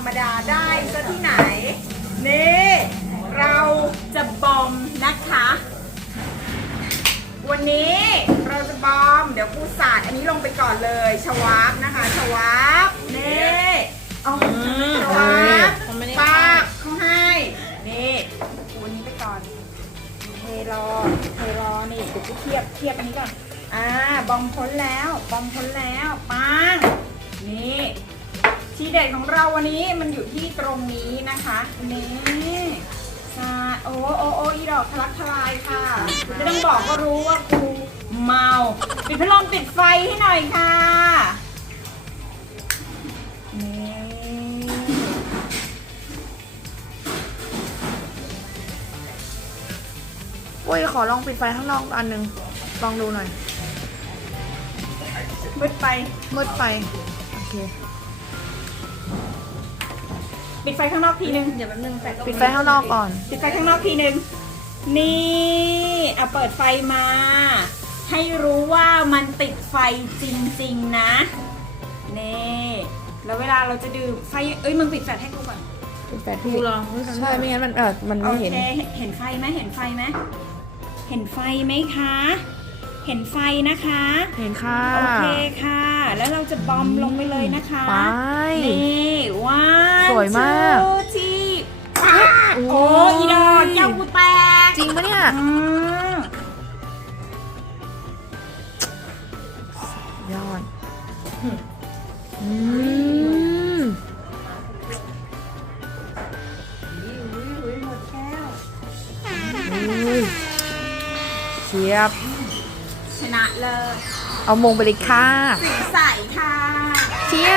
รมดาได้ซะที่ไหน นี่ เราจะบอมนะคะ วันนี้เราจะบอม เดี๋ยวกูสาดอันนี้ลงไปก่อนเลยชวาบนะคะชวาบนี่เอาชวาบปากเขาให้ นี่กูอันนี้ไปก่อน เทรอเทรอนี่เดี๋ยวกูเทียบเทียบอันนี้ก่อนอ่าบอมพ้นแล้ว บอมพ้นแล้วปังนี่ ทีเด็ดของเราวันนี้มันอยู่ที่ตรงนี้นะคะนี่ซาโอ้โอ้โอ้อีดอกทะลักทลายค่ะไม่ต้องบอกก็รู้ว่ากูเมาปิดพัดลมปิดไฟให้หน่อยค่ะนี่โอ้ยขอลองปิดไฟข้างนอกอันหนึงลองดูหน่อยมืดไปมืดไฟโอเค ปิดไฟข้างนอกทีนึง เดี๋ยวแป๊บนึงแฟลชปิดไฟข้างนอกก่อน ปิดไฟข้างนอกทีนึง นี่เอาเปิดไฟมา ให้รู้ว่ามันติดไฟจริงๆนะ นี่ แล้วเวลาเราจะดื่มไฟ เอ้ยมึงปิดแฟลชให้กูก่อน ปิดไฟที่กูรอใช่ไม่งั้นมันเออมันโอไม่เห็นเคเห็นไฟไหมเห็นไฟไหม เห็นไฟไหมคะ เห็นไฟนะคะ เห็นค่ะ โอเคค่ะ แล้วเราจะบอมลงไปเลยนะคะไปนี่ว้าสวยมากที่ป้าโอ้ยอีดอกเจ้ากูแตกจริงปะเนี่ยอืมยอดอืมหมดแก้วอุ้ยเชียบ ชนะเลยเอามงไปเลยค่ะ สีใสค่ะ เชีย